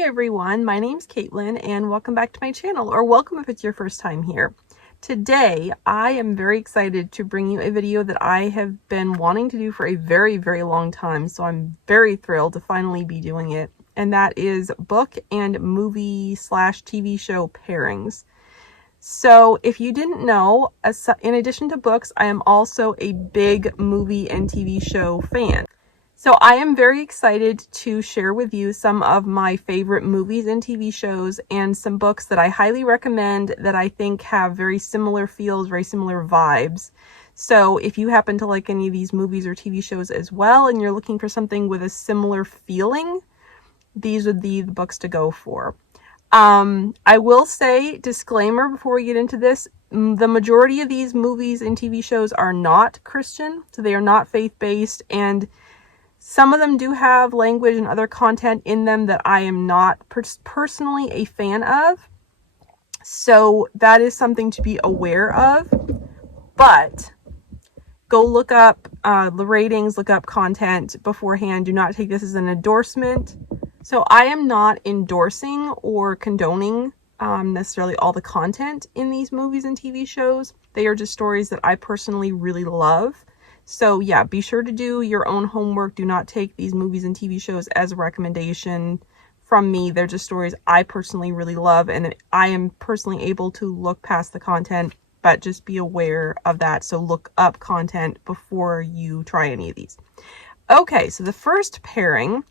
Hey everyone, my name's Caitlyn and welcome back to my channel, or welcome if it's your first time here. Today, I am very excited to bring you a video that I have been wanting to do for a very, very long time, so I'm very thrilled to finally be doing it, and that is book and movie / TV show pairings. So if you didn't know, in addition to books, I am also a big movie and TV show fan. So I am very excited to share with you some of my favorite movies and TV shows and some books that I highly recommend that I think have very similar feels, very similar vibes. So if you happen to like any of these movies or TV shows as well and you're looking for something with a similar feeling, these would be the books to go for. I will say, disclaimer before we get into this, the majority of these movies and TV shows are not Christian, so they are not faith-based, and some of them do have language and other content in them that I am not personally a fan of. So that is something to be aware of. But go look up the ratings, look up content beforehand. Do not take this as an endorsement. So I am not endorsing or condoning necessarily all the content in these movies and TV shows. They are just stories that I personally really love. So yeah, be sure to do your own homework. Do not take these movies and TV shows as a recommendation from me. They're just stories I personally really love, and I am personally able to look past the content, but just be aware of that. So look up content before you try any of these. Okay, so the first pairing,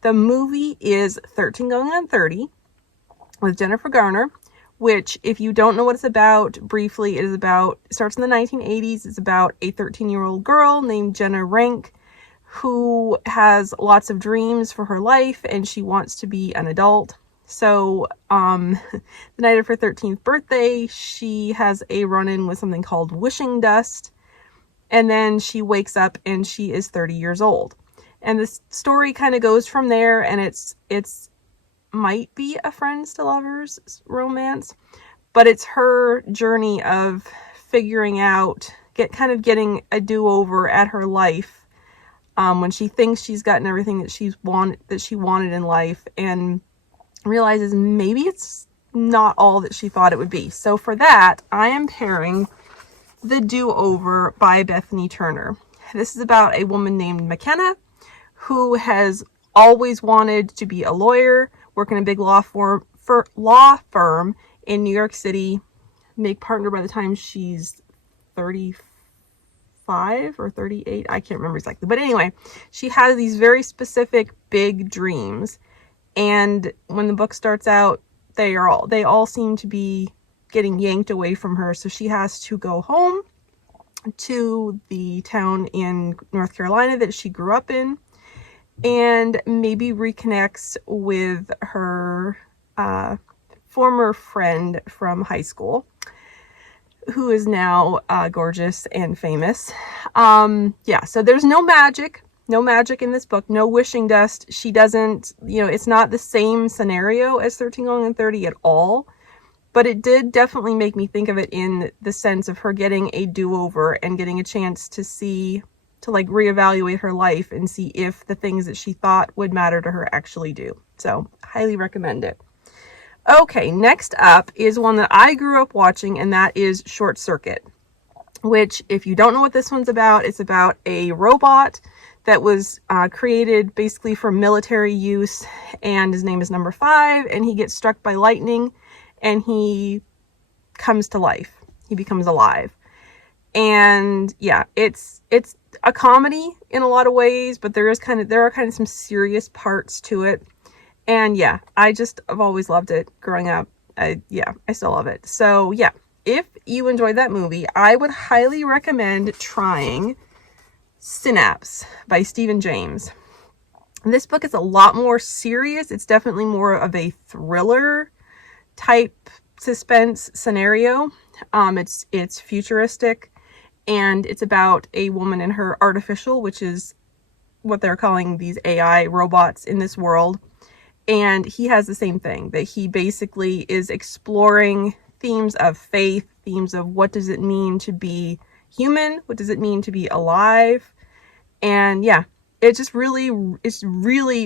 the movie is 13 Going on 30 with Jennifer Garner, which, if you don't know what it's about, briefly, it starts in the 1980s. It's about a 13-year-old girl named Jenna Rank who has lots of dreams for her life and she wants to be an adult. So, the night of her 13th birthday, she has a run-in with something called wishing dust, and then she wakes up and she is 30 years old. And the story kind of goes from there, and it's might be a friends to lovers romance, but it's her journey of figuring out, getting a do-over at her life when she thinks she's gotten everything that she wanted in life, and realizes maybe it's not all that she thought it would be. So for that, I am pairing The Do-Over by Bethany Turner. This is about a woman named McKenna who has always wanted to be a lawyer, work in a big law firm in New York City, make partner by the time she's 35 or 38. I can't remember exactly. But anyway, she has these very specific big dreams. And when the book starts out, they all seem to be getting yanked away from her. So she has to go home to the town in North Carolina that she grew up in, and maybe reconnects with her former friend from high school, who is now gorgeous and famous. Yeah, so there's no magic in this book, no wishing dust. She doesn't, it's not the same scenario as 13 Going on 30 at all, but it did definitely make me think of it in the sense of her getting a do-over and getting a chance to reevaluate her life and see if the things that she thought would matter to her actually do. So, highly recommend it. Okay, next up is one that I grew up watching, and that is Short Circuit, which, if you don't know what this one's about, it's about a robot that was created basically for military use, and his name is Number 5, and he gets struck by lightning, and he comes to life. He becomes alive. And yeah, it's a comedy in a lot of ways, but there are kind of some serious parts to it. And yeah, I've always loved it growing up. I still love it. So yeah, if you enjoyed that movie, I would highly recommend trying Synapse by Stephen James. This book is a lot more serious. It's definitely more of a thriller type suspense scenario. It's futuristic. And it's about a woman and her artificial, which is what they're calling these AI robots in this world. And he has the same thing, that he basically is exploring themes of faith, themes of what does it mean to be human? What does it mean to be alive? And yeah, it's really,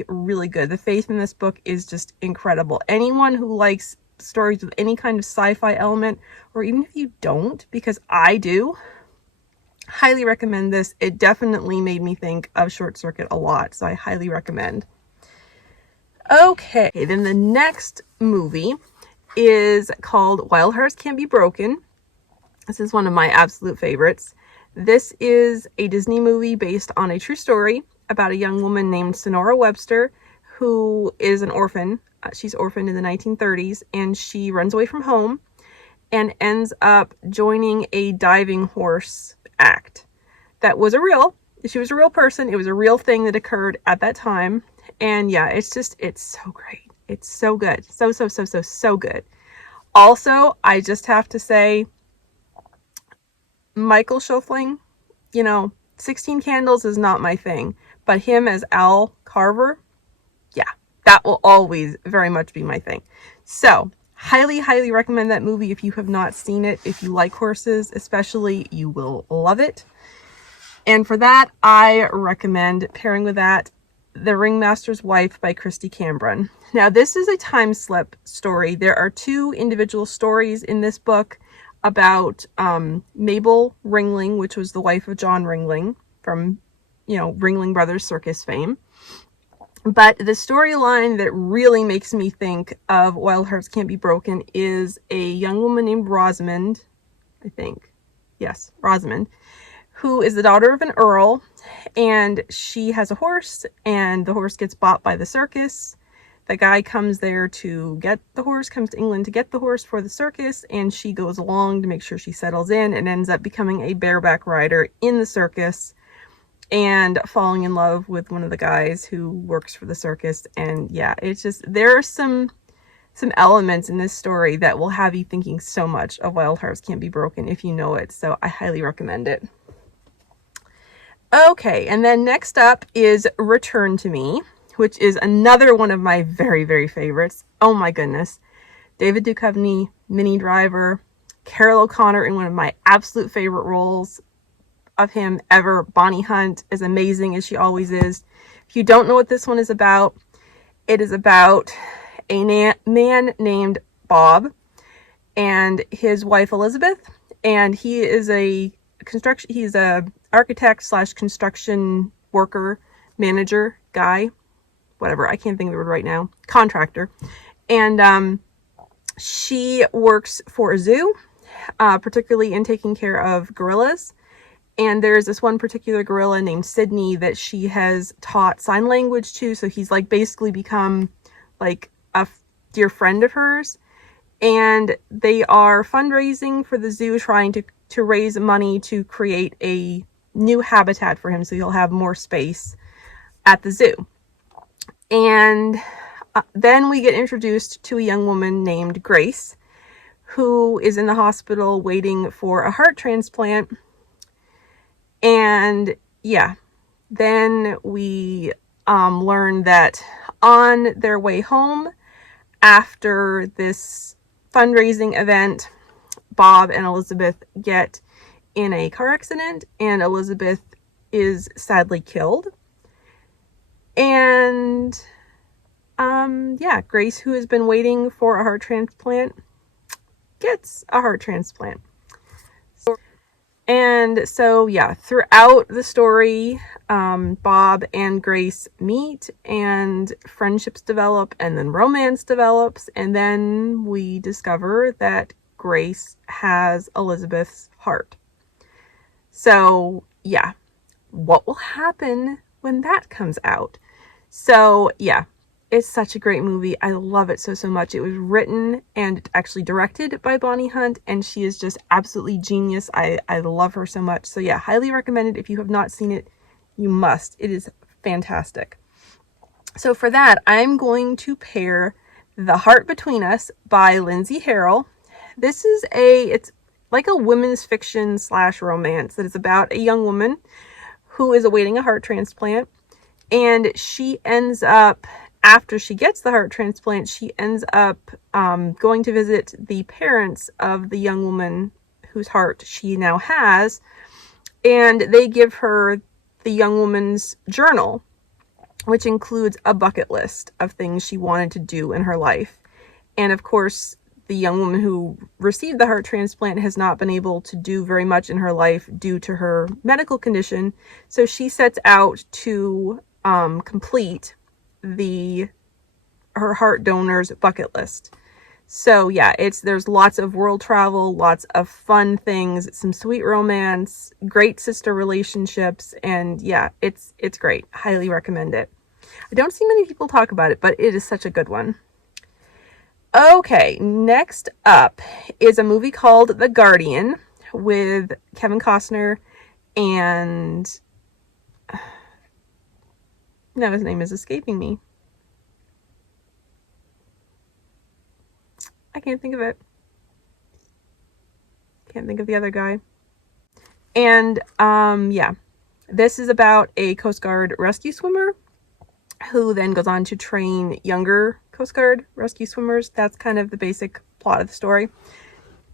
really good. The faith in this book is just incredible. Anyone who likes stories with any kind of sci-fi element, or even if you don't, because I do, highly recommend this. It definitely made me think of Short Circuit a lot, so I highly recommend. Okay, then the next movie is called Wild Hearts Can't Be Broken. This is one of my absolute favorites. This is a Disney movie based on a true story about a young woman named Sonora Webster, who is an orphan. She's orphaned in the 1930s, and she runs away from home and ends up joining a diving horse act. She was a real person. It was a real thing that occurred at that time. And yeah, it's so great. It's so good. So good. Also, I just have to say, Michael Schofling, 16 Candles is not my thing, but him as Al Carver, yeah, that will always very much be my thing. So, highly recommend that movie if you have not seen it. If you like horses, especially, you will love it. And for that, I recommend, pairing with that, The Ringmaster's Wife by Christy Cambron. Now, this is a time slip story. There are two individual stories in this book about Mabel Ringling, which was the wife of John Ringling from, Ringling Brothers circus fame. But the storyline that really makes me think of Wild Hearts Can't Be Broken is a young woman named Rosamond, I think. Yes, Rosamond, who is the daughter of an earl, and she has a horse, and the horse gets bought by the circus. The guy comes there to get the horse, comes to England to get the horse for the circus, and she goes along to make sure she settles in and ends up becoming a bareback rider in the circus and falling in love with one of the guys who works for the circus. And yeah, it's just, there are some elements in this story that will have you thinking so much of Wild Hearts Can't Be Broken if you know it. So I highly recommend it. Okay, and then next up is Return to Me, which is another one of my very favorites. Oh my goodness. David Duchovny, Minnie Driver, Carol O'Connor in one of my absolute favorite roles of him ever. Bonnie Hunt, as amazing as she always is. If you don't know what this one is about, it is about a man named Bob and his wife Elizabeth, and he is he's a architect / construction worker, manager guy, whatever, I can't think of the word right now, contractor. And she works for a zoo, particularly in taking care of gorillas. And there's this one particular gorilla named Sydney that she has taught sign language to, so he's like basically become like a dear friend of hers. And they are fundraising for the zoo, trying to raise money to create a new habitat for him so he'll have more space at the zoo. And then we get introduced to a young woman named Grace, who is in the hospital waiting for a heart transplant. And yeah, then we learn that on their way home after this fundraising event, Bob and Elizabeth get in a car accident, and Elizabeth is sadly killed. And yeah, Grace, who has been waiting for a heart transplant, gets a heart transplant. And so yeah, throughout the story, Bob and Grace meet, and friendships develop, and then romance develops, and then we discover that Grace has Elizabeth's heart. So yeah, what will happen when that comes out? So yeah, it's such a great movie. I love it so much. It was written and actually directed by Bonnie Hunt, and she is just absolutely genius. I love her so much. So yeah, highly recommend it. If you have not seen it, you must. It is fantastic. So for that, I'm going to pair The Heart Between Us by Lindsay Harrel. This is it's like a women's fiction / romance that is about a young woman who is awaiting a heart transplant. And she ends up, after she gets the heart transplant, she ends up going to visit the parents of the young woman whose heart she now has. And they give her the young woman's journal, which includes a bucket list of things she wanted to do in her life. And of course, the young woman who received the heart transplant has not been able to do very much in her life due to her medical condition. So she sets out to complete her heart donor's bucket list. So yeah, there's lots of world travel, lots of fun things, some sweet romance, great sister relationships, and yeah, it's great. Highly recommend it. I don't see many people talk about it, but it is such a good one. Okay, next up is a movie called The Guardian with Kevin Costner and now his name is escaping me. I can't think of it. Can't think of the other guy. And yeah, this is about a Coast Guard rescue swimmer who then goes on to train younger Coast Guard rescue swimmers. That's kind of the basic plot of the story.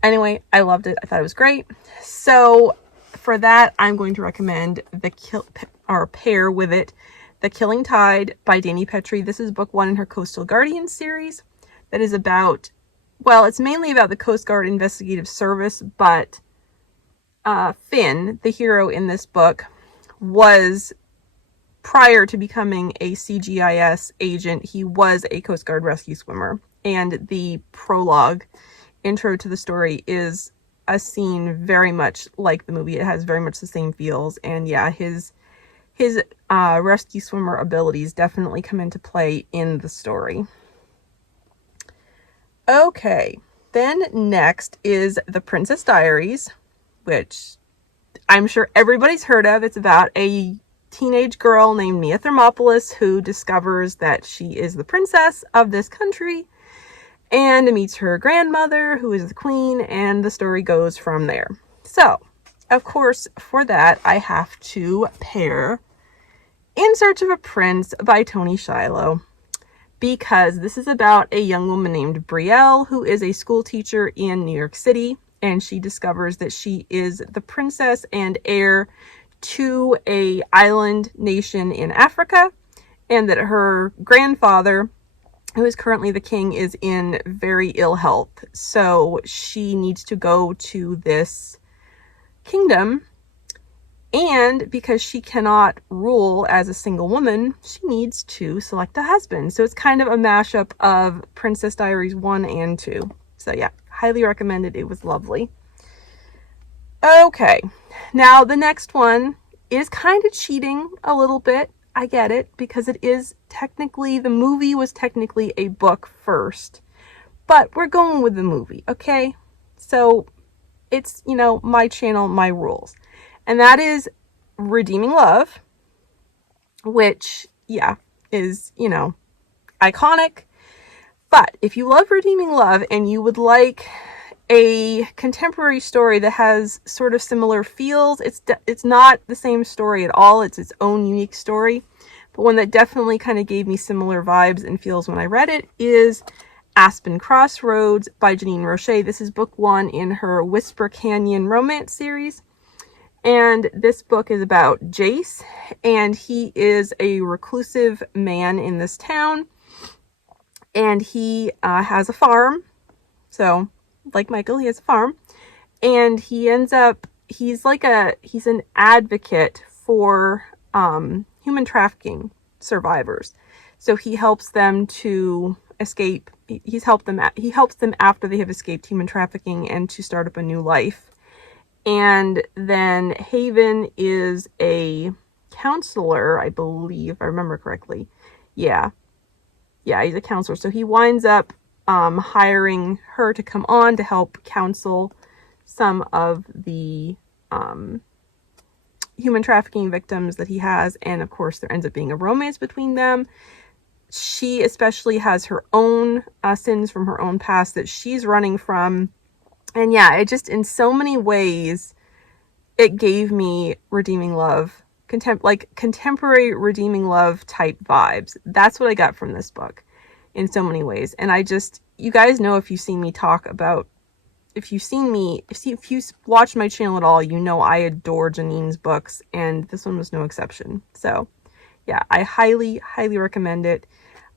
Anyway, I loved it. I thought it was great. So for that, I'm going to recommend pair with it, The Killing Tide by Dani Pettrey. This is book 1 in her Coastal Guardian series. That is about, well, it's mainly about the Coast Guard Investigative Service, but Finn, the hero in this book, was, prior to becoming a CGIS agent, he was a Coast Guard rescue swimmer. And the prologue intro to the story is a scene very much like the movie. It has very much the same feels. And yeah, his rescue swimmer abilities definitely come into play in the story. Okay, then next is The Princess Diaries, which I'm sure everybody's heard of. It's about a teenage girl named Mia Thermopolis who discovers that she is the princess of this country and meets her grandmother, who is the queen, and the story goes from there. So, of course, for that, I have to pair In Search of a Prince by Toni Shiloh, because this is about a young woman named Brielle who is a school teacher in New York City, and she discovers that she is the princess and heir to a island nation in Africa, and that her grandfather, who is currently the king, is in very ill health. So she needs to go to this kingdom, and because she cannot rule as a single woman, she needs to select a husband. So it's kind of a mashup of Princess Diaries 1 and 2. So yeah, highly recommend it. It was lovely. Okay, now the next one is kind of cheating a little bit. I get it, because it is technically, the movie was technically a book first, but we're going with the movie, okay? So it's, you know, my channel, my rules. And that is Redeeming Love, which, yeah, is, you know, iconic. But if you love Redeeming Love and you would like a contemporary story that has sort of similar feels, it's not the same story at all. It's its own unique story. But one that definitely kind of gave me similar vibes and feels when I read it is Aspen Crossroads by Janine Rosche. This is book 1 in her Whisper Canyon romance series. And this book is about Jace, and he is a reclusive man in this town, and he has a farm. So, like Michael, he has a farm, and he ends up, he's an advocate for human trafficking survivors. So he helps them to escape. He helps them after they have escaped human trafficking and to start up a new life. And then Haven is a counselor, I believe, if I remember correctly. Yeah, he's a counselor. So he winds up hiring her to come on to help counsel some of the human trafficking victims that he has. And of course, there ends up being a romance between them. She especially has her own sins from her own past that she's running from. And yeah, it just, in so many ways, it gave me Redeeming Love, contemporary Redeeming Love type vibes. That's what I got from this book in so many ways. And I just, you guys know, if you've seen me talk about if you've seen me, if you watched my channel at all, you know I adore Janine's books, and this one was no exception. So yeah, I highly, highly recommend it.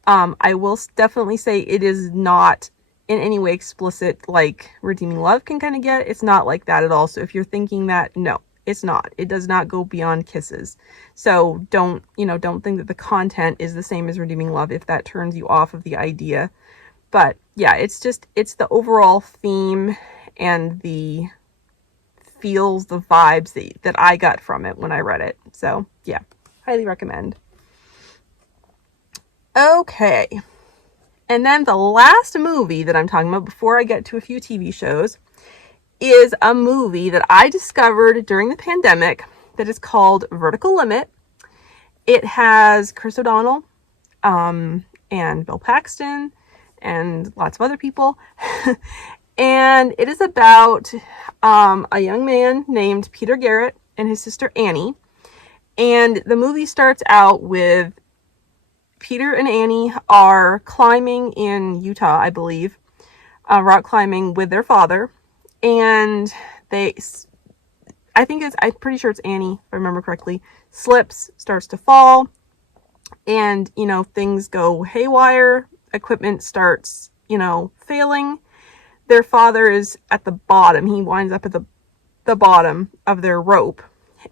I will definitely say it is not in any way explicit like Redeeming Love can kind of get. It's not like that at all. So if you're thinking that, no, it's not. It does not go beyond kisses. So don't think that the content is the same as Redeeming Love if that turns you off of the idea. But yeah, it's the overall theme and the feels, the vibes that I got from it when I read it. So yeah, highly recommend. Okay. And then the last movie that I'm talking about before I get to a few TV shows is a movie that I discovered during the pandemic that is called Vertical Limit. It has Chris O'Donnell, and Bill Paxton, and lots of other people. And it is about a young man named Peter Garrett and his sister Annie. And the movie starts out with Peter and Annie are climbing in Utah, I believe, rock climbing with their father. And I'm pretty sure it's Annie, if I remember correctly, slips, starts to fall, and, things go haywire. Equipment starts, failing. Their father is at the bottom. He winds up at the bottom of their rope,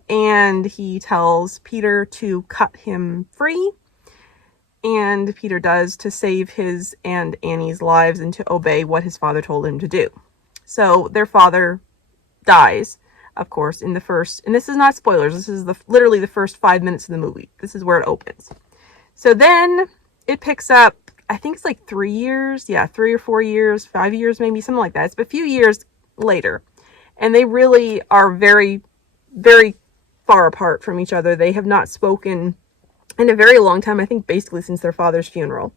and he tells Peter to cut him free. And Peter does, to save his and Annie's lives and to obey what his father told him to do. So their father dies, of course, in the first, and this is not spoilers, this is literally the first 5 minutes of the movie. This is where it opens. So then it picks up, I think it's like 3 years, 3 or 4 years, 5 years maybe, something like that. It's a few years later. And they really are very, very far apart from each other. They have not spoken in a very long time, I think basically since their father's funeral.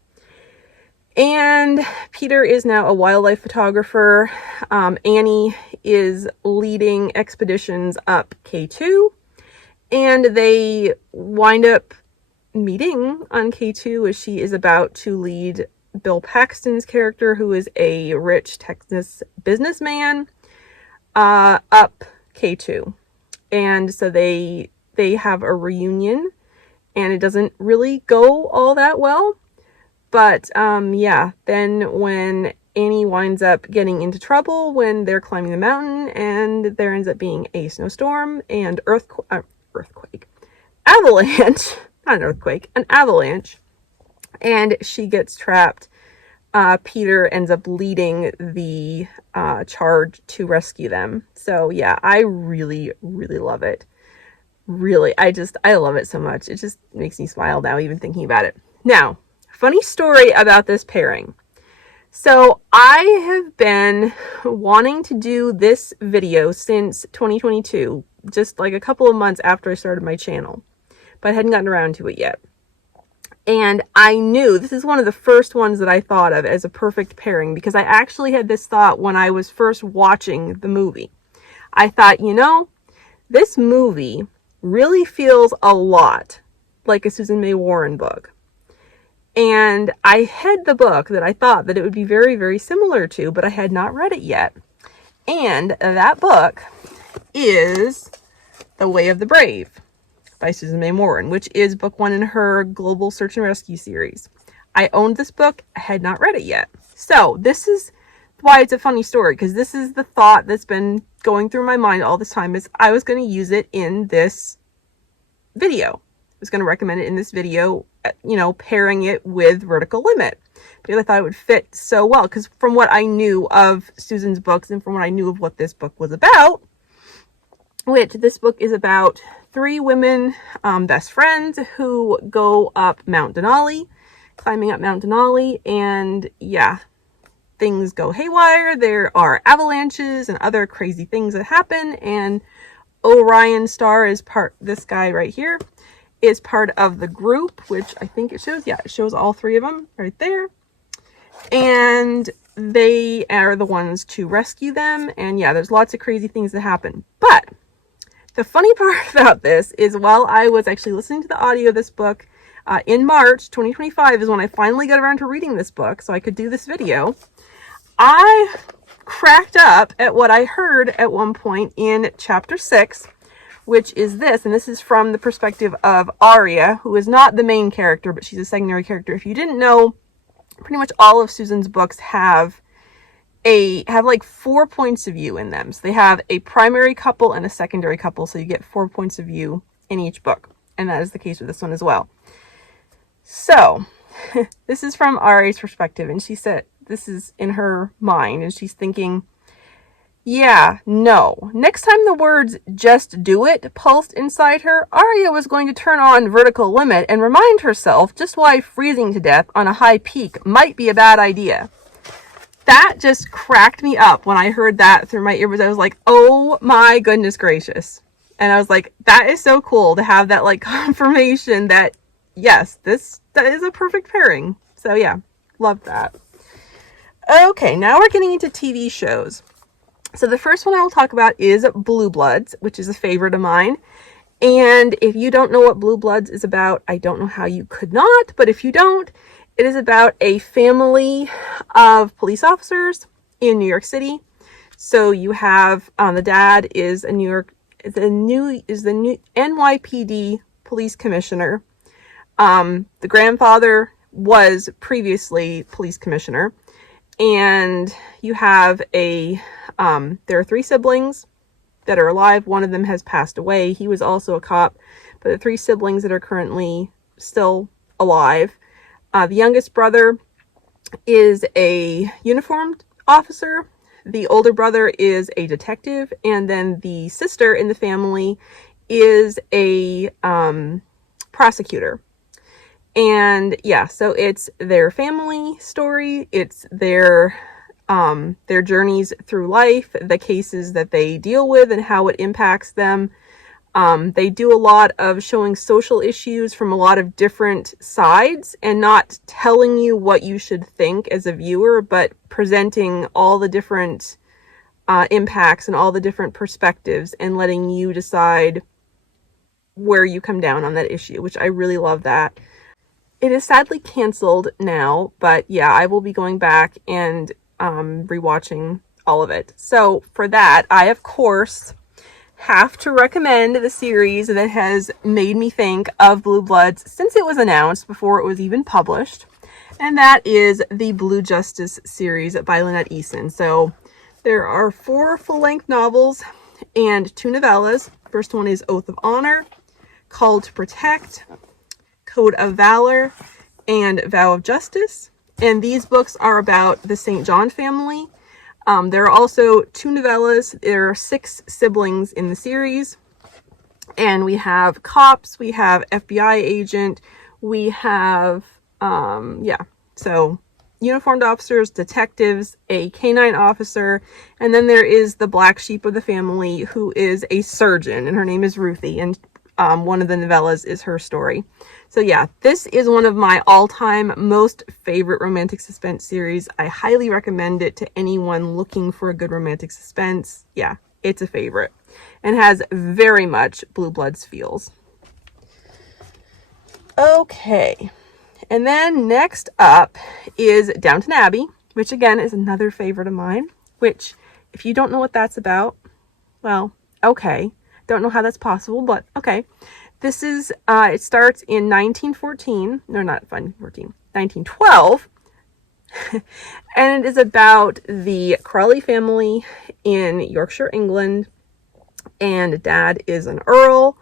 And Peter is now a wildlife photographer. Annie is leading expeditions up K2. And they wind up meeting on K2 as she is about to lead Bill Paxton's character, who is a rich Texas businessman, up K2. And so they have a reunion, and it doesn't really go all that well. But then when Annie winds up getting into trouble when they're climbing the mountain, and there ends up being a snowstorm and avalanche, not an earthquake, an avalanche, and she gets trapped. Peter ends up leading the charge to rescue them. So yeah, I really, really love it. Really, I love it so much. It just makes me smile now even thinking about it. Now, funny story about this pairing. So I have been wanting to do this video since 2022, just like a couple of months after I started my channel, but I hadn't gotten around to it yet. And I knew this is one of the first ones that I thought of as a perfect pairing, because I actually had this thought when I was first watching the movie. I thought, this movie really feels a lot like a Susan May Warren book. And I had the book that I thought that it would be very, very similar to, but I had not read it yet. And that book is The Way of the Brave by Susan May Warren, which is book 1 in her Global Search and Rescue series. I owned this book. I had not read it yet. So this is why it's a funny story, because this is the thought that's been going through my mind all this time, is I was going to use it in this video. I was going to recommend it in this video, pairing it with Vertical Limit, because I thought it would fit so well. Because from what I knew of Susan's books and from what I knew of what this book was about, which this book is about 3 women, best friends, who go up Mount Denali, climbing up Mount Denali, and yeah, things go haywire. There are avalanches and other crazy things that happen, and Orion Star is this guy right here is part of the group, which I think it shows. Yeah, it shows all 3 of them right there. And they are the ones to rescue them. And yeah, there's lots of crazy things that happen. But the funny part about this is, while I was actually listening to the audio of this book in March 2025 is when I finally got around to reading this book so I could do this video. I cracked up at what I heard at one point in chapter 6, which is this, and this is from the perspective of Aria, who is not the main character, but she's a secondary character. If you didn't know, pretty much all of Susan's books have like 4 points of view in them. So they have a primary couple and a secondary couple, so you get 4 points of view in each book, and that is the case with this one as well. So this is from Aria's perspective, and she said this is in her mind, and she's thinking, yeah, no. Next time the words "just do it" pulsed inside her, Aria was going to turn on vertical limit and remind herself just why freezing to death on a high peak might be a bad idea. That just cracked me up when I heard that through my earbuds. I was like, oh my goodness gracious. And I was like, that is so cool to have that like confirmation that, yes, that is a perfect pairing. So yeah, love that. Okay, now we're getting into TV shows. So the first one I will talk about is Blue Bloods, which is a favorite of mine. And if you don't know what Blue Bloods is about, I don't know how you could not, but if you don't, it is about a family of police officers in New York City. So you have the dad is the new NYPD police commissioner. The grandfather was previously police commissioner, and you have there are 3 siblings that are alive. One of them has passed away. He was also a cop, but the 3 siblings that are currently still alive. The youngest brother is a uniformed officer. The older brother is a detective. And then the sister in the family is a prosecutor. And yeah, so it's their family story. It's their journeys through life, the cases that they deal with and how it impacts them. They do a lot of showing social issues from a lot of different sides and not telling you what you should think as a viewer, but presenting all the different impacts and all the different perspectives and letting you decide where you come down on that issue, which I really love that. It is sadly canceled now, but yeah, I will be going back and rewatching all of it. So for that, I of course have to recommend the series that has made me think of Blue Bloods since it was announced before it was even published, and that is the Blue Justice series by Lynette Eason. So there are 4 full-length novels and 2 novellas. First one is Oath of Honor, Call to Protect, Code of Valor, and Vow of Justice. And these books are about the St. John family. There are also 2 novellas. There are 6 siblings in the series. And we have cops, we have FBI agent, we have, so uniformed officers, detectives, a canine officer, and then there is the black sheep of the family who is a surgeon, and her name is Ruthie, and one of the novellas is her story. So yeah, this is one of my all-time most favorite romantic suspense series. I highly recommend it to anyone looking for a good romantic suspense. Yeah, it's a favorite and has very much Blue Bloods feels. Okay, and then next up is Downton Abbey, which again is another favorite of mine, which if you don't know what that's about, well, okay. Don't know how that's possible, but okay. This is, it starts in 1914, no, not 1914, 1912, and it is about the Crawley family in Yorkshire, England, and dad is an earl,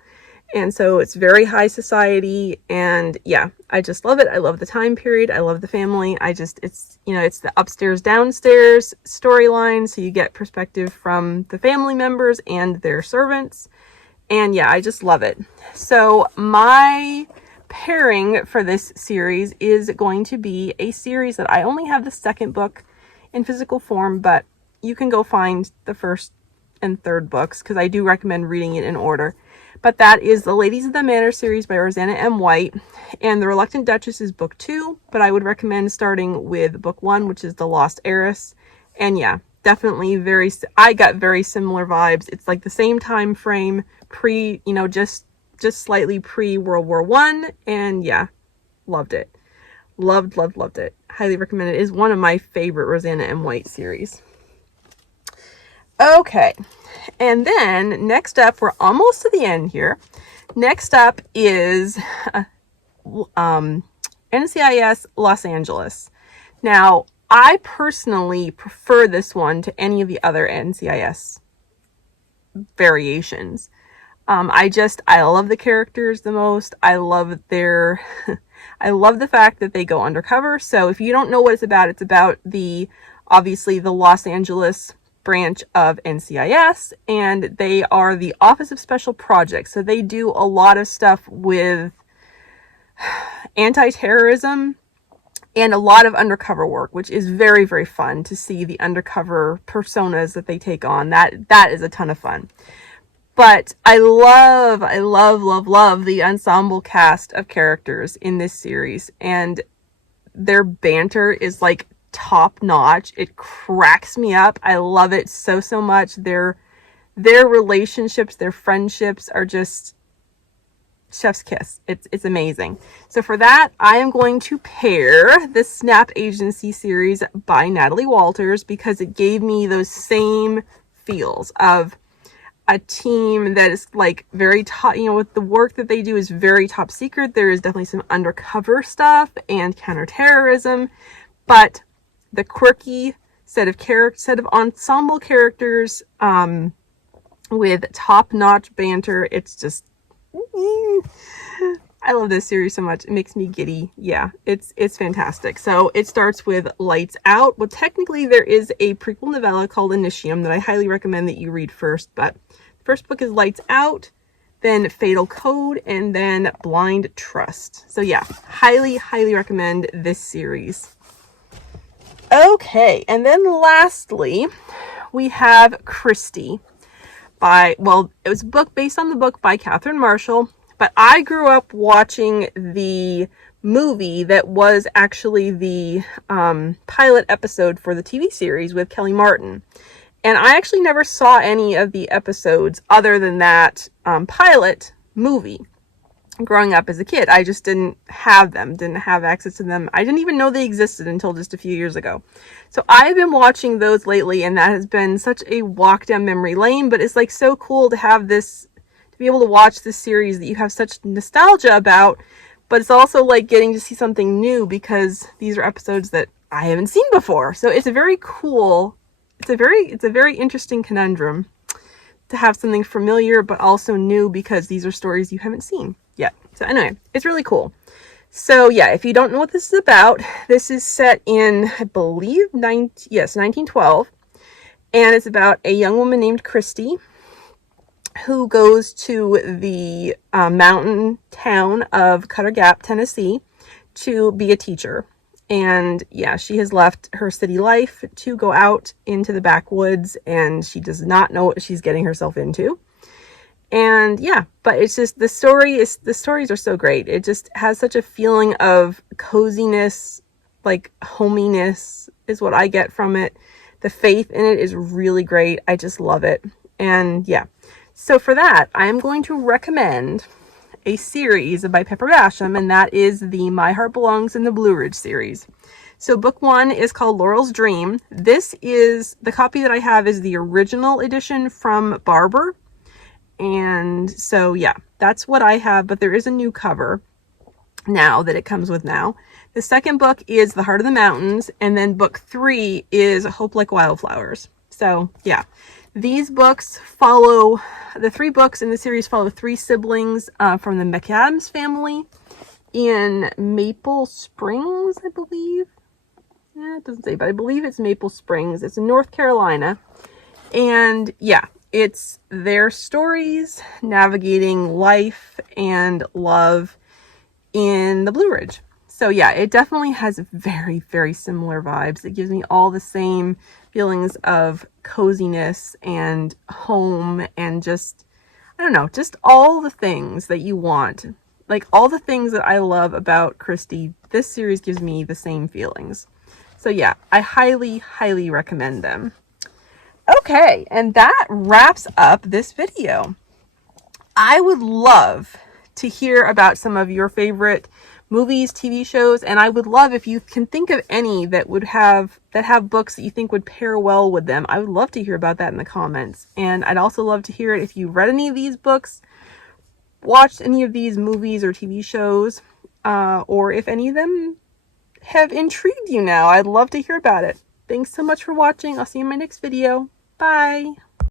and so it's very high society, and yeah, I just love it. I love the time period. I love the family. It's, you know, it's the upstairs, downstairs storyline, so you get perspective from the family members and their servants. And yeah, I just love it. So my pairing for this series is going to be a series that I only have the 2nd book in physical form, but you can go find the 1st and 3rd books because I do recommend reading it in order. But that is the Ladies of the Manor series by Roseanna M. White, and The Reluctant Duchess is book 2, but I would recommend starting with book 1, which is The Lost Heiress. And yeah, definitely I got very similar vibes. It's like the same time frame, just slightly pre World War I, and yeah, loved it. Loved it. Highly recommend it. It is one of my favorite Roseanna M. White series. Okay, and then next up, we're almost to the end here. Next up is NCIS Los Angeles. Now, I personally prefer this one to any of the other NCIS variations. I love the characters the most. I love their, I love the fact that they go undercover. So if you don't know what it's about obviously the Los Angeles branch of NCIS, and they are the Office of Special Projects. So they do a lot of stuff with anti-terrorism and a lot of undercover work, which is very, very fun to see the undercover personas that they take on. That is a ton of fun. But I love the ensemble cast of characters in this series, and their banter is like top notch. It cracks me up. I love it so much. Their relationships, their friendships are just chef's kiss. It's amazing. So for that, I am going to pair the Snap Agency series by Natalie Walters, because it gave me those same feels of a team that is like very top, with the work that they do is very top secret. There is definitely some undercover stuff and counterterrorism, but the quirky set of ensemble characters, with top-notch banter. It's just, I love this series so much. It makes me giddy. Yeah, it's fantastic. So it starts with Lights Out. Well, technically there is a prequel novella called Initium that I highly recommend that you read first, but the first book is Lights Out, then Fatal Code, and then Blind Trust. So yeah, highly recommend this series. Okay, and then lastly, we have Kristy it was a book based on the book by Catherine Marshall, but I grew up watching the movie that was actually the pilot episode for the TV series with Kelly Martin. And I actually never saw any of the episodes other than that pilot movie. Growing up as a kid, I just didn't have access to them. I didn't even know they existed until just a few years ago. So I've been watching those lately, and that has been such a walk down memory lane, but it's like so cool to have this, to be able to watch this series that you have such nostalgia about, but it's also like getting to see something new because these are episodes that I haven't seen before. So it's a very cool, it's a very interesting conundrum to have something familiar but also new, because these are stories you haven't seen yet. So anyway, it's really cool. So yeah, if you don't know what this is about, this is set in, I believe, 1912. And it's about a young woman named Christy who goes to the mountain town of Cutter Gap, Tennessee, to be a teacher. And yeah, she has left her city life to go out into the backwoods, and she does not know what she's getting herself into. And yeah, but it's just, the stories are so great. It just has such a feeling of coziness, like hominess is what I get from it. The faith in it is really great. I just love it. And yeah, so for that, I am going to recommend a series by Pepper Basham, and that is the My Heart Belongs in the Blue Ridge series. So book one is called Laurel's Dream. This is, the copy that I have is the original edition from Barber. And so yeah, that's what I have, but there is a new cover now that it comes with now. The second book is The Heart of the Mountains, and then book 3 is Hope Like Wildflowers. So yeah, these books follow, the 3 books in the series follow 3 siblings from the McAdams family in Maple Springs, I believe. Yeah, it doesn't say, but I believe it's Maple Springs. It's in North Carolina. And yeah, it's their stories navigating life and love in the Blue Ridge. So yeah, it definitely has very, very similar vibes. It gives me all the same feelings of coziness and home and just, I don't know, just all the things that you want. Like all the things that I love about Kristy, this series gives me the same feelings. So yeah, I highly, highly recommend them. Okay, and that wraps up this video. I would love to hear about some of your favorite movies, TV shows, and I would love if you can think of any that have books that you think would pair well with them. I would love to hear about that in the comments. And I'd also love to hear it if you read any of these books, watched any of these movies or TV shows, or if any of them have intrigued you now. I'd love to hear about it. Thanks so much for watching. I'll see you in my next video. Bye!